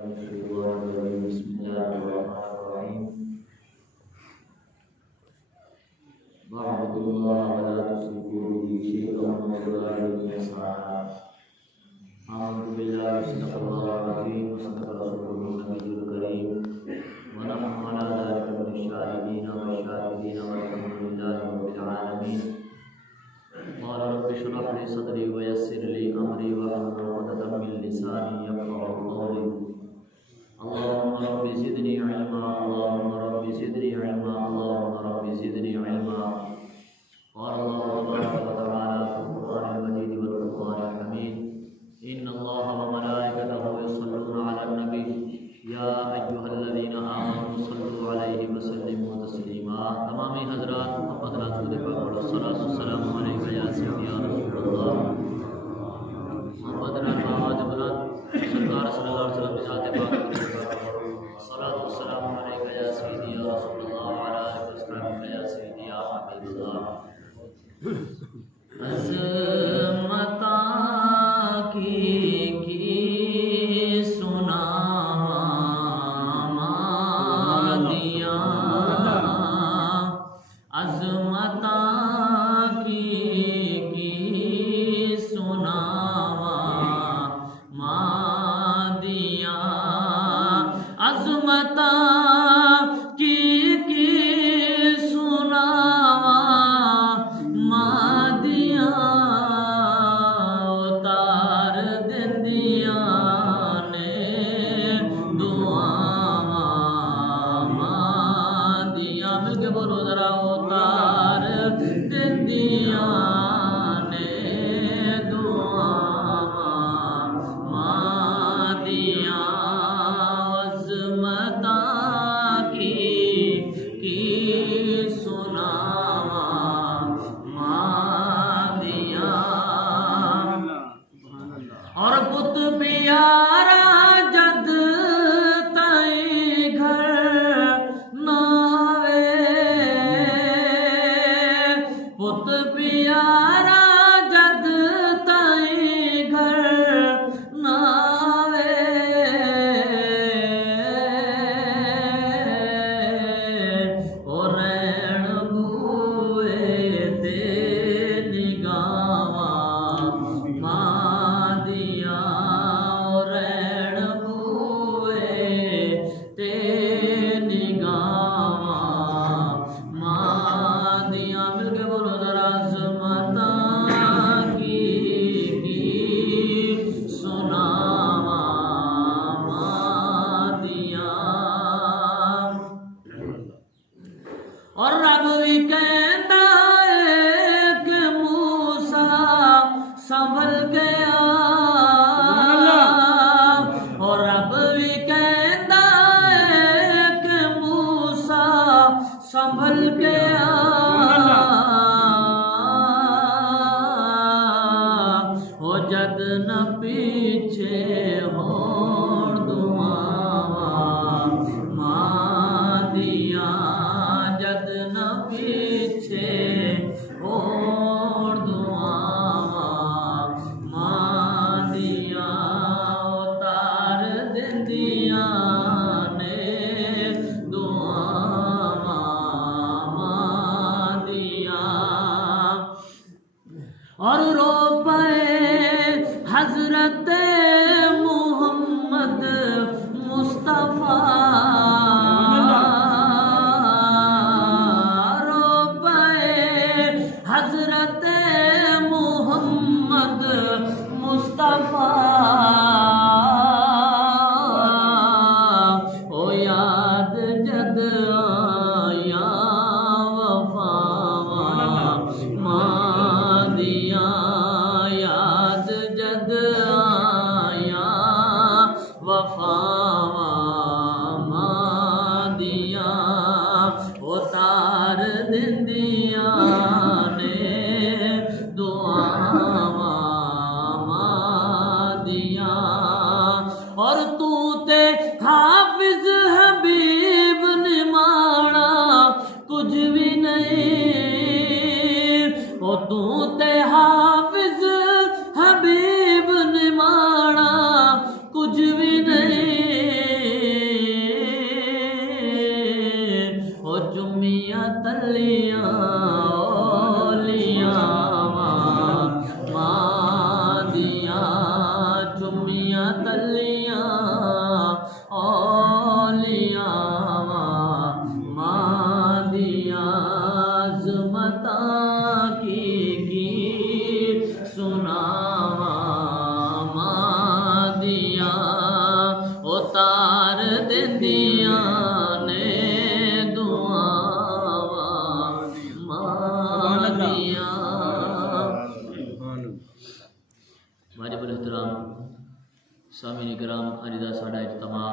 बिस्मिल्लाहिर्रहमानिर्रहीम। वअब्दुल्लाह वला तुश्रिकू बिही शैअन वबिल ihसान। आमनतु बिल्लाहि सदक़ल्लाहुल अज़ीम व सदक़ रसूलुहुन नबियुल करीम व नहनु अला ज़ालिका मिनश-शाहिदीन वश-शाकिरीन वल्हम्दुलिल्लाहि रब्बिल आलमीन। क़ाल रब्बि इश्रह ली सदरी व यस्सिर ली अमरी वहलुल उक़दतम मिन लिसानी यफ़क़हू क़ौली। अल्लाहुम्मा रब्बि ज़िदनी इल्मा, अल्लाहुम्मा रब्बि ज़िदनी इल्मा, अल्लाहुम्मा रब्बि ज़िदनी इल्मा। क़ाल अल्लाहु तबारक व तआला फ़िल क़ुरआनिल मजीद वल फ़ुरक़ानिल हमीद। इन्नल्लाह व मलाइकतहु यस्सल्लूना अलन नबी या अय्युहल्लज़ीना आमनू सल्लु अलैहि व सल्लिमू तस्लीमा। तमामी हज़रात मोहम्मद रसूल पाक सल्लल्लाहु अलैहि वसल्लम अलैका या सय्यदी या रसूलल्लाह। मोहम्मद नवां बुलंद सरकार सल्लल्लाहु अलैहि वसल्लम की ज़ात पाक सल्लल्लाहु अलैहि अलैका या सय्यदी या रसूलल्लाह व अला आलिहि व अस्हाबिही या सय्यदी या हबीबल्लाह। अज़मतां की सुनावां मादियां, अज़मतां की सुनावां मादियां, अज़मतां की सुनावां मादियां, उतार दिंदियां ने दुआवां मादियां। मिलके बोलो जरा, उतार दिंदियां ने दुआवां मादियां, अज़मतां की सुनावां मादियां। और पुत प्यारा जद ताईं घर नावे, पुत प्यारा जद ताईं घर नावे, ओ रैण बूए ते निगावां मादियां, ओ रैण बूए ते निगावां मादियां। मिलके बोलो जरा, अज़मतां की सुनावां मादियां। और रब भी कहता है कि मूसा संभल के आ, और रब भी कहता है कि मूसा संभल के आ, हो जद न पीछे हो दुआवां मादियां, जद न पीछे हो दुआवां मादियां, उतार दिंदियां ने दुआवां मादियां। और रो पए हज़रत मोहम्मद मुस्तफ़ा, रो पए हज़रत मोहम्मद मुस्तफ़ा, ओ याद जद आया वफ़ावां मादियां, याद जद आया वफ़ावां मादियां, उतार दिंदियां ने दुआवां मादियां। और तू ते हाफिज हबीब निमाणा कुछ भी नहीं, ओ तू ते हाफिज हबीब निमाणा कुछ भी नहीं। कराम अज का साडा इज्तिमा